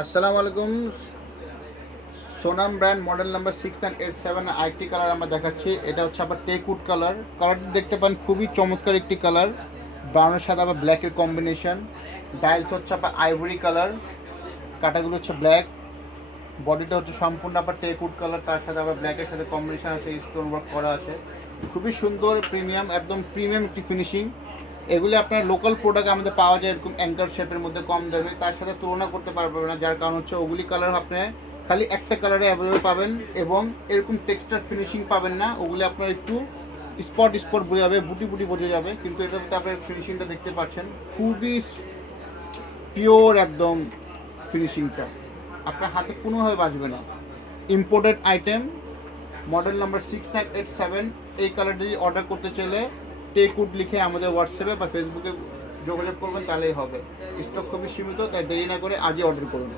আসসালামু আলাইকুম। Sonam brand model number 6987 আরেকটি কালার আমরা দেখাচ্ছি। এটা হচ্ছে আবার টেকউড কালার। কালারটি দেখতে পান, খুবই চমৎকার একটি কালার। ব্রাউনের সাথে আবার ব্ল্যাকের কম্বিনেশন। ডাইলস হচ্ছে আবার আইভরি কালার, কাটাগুলো হচ্ছে ব্ল্যাক। বডিটা হচ্ছে সম্পূর্ণ আবার টেকউড কালার, তার সাথে আবার ব্ল্যাকের সাথে কম্বিনেশন আছে, স্টোন ওয়ার্ক করা আছে। খুবই সুন্দর, প্রিমিয়াম, একদম প্রিমিয়াম একটি ফিনিশিং। এগুলি আপনার লোকাল প্রোডাক্ট আমাদের পাওয়া যায় এরকম অ্যাঙ্কার শেপের মধ্যে কম দামে, তার সাথে তুলনা করতে পারবেন না। যার কারণ হচ্ছে ওগুলি কালার আপনি খালি একটা কালারে অ্যাভেলেবল পাবেন এবং এরকম টেক্সচার ফিনিশিং পাবেন না। ওগুলি আপনার একটু স্পট স্পট বোঝা যাবে, বুটি বুটি বোঝা যাবে, কিন্তু এটাতে আপনার ফিনিশিংটা দেখতে পাচ্ছেন খুবই পিওর একদম। ফিনিশিংটা আপনার হাতে কোনোভাবে বাজবে না। Imported item, model number 6987। এই কালারটি অর্ডার করতে চাইলে টেকউড লিখে আমাদের হোয়াটসঅ্যাপে বা ফেসবুকে যোগাযোগ করবেন, তাহলেই হবে। স্টক খুবই সীমিত, তাই দেরি না করে আজই অর্ডার করুন।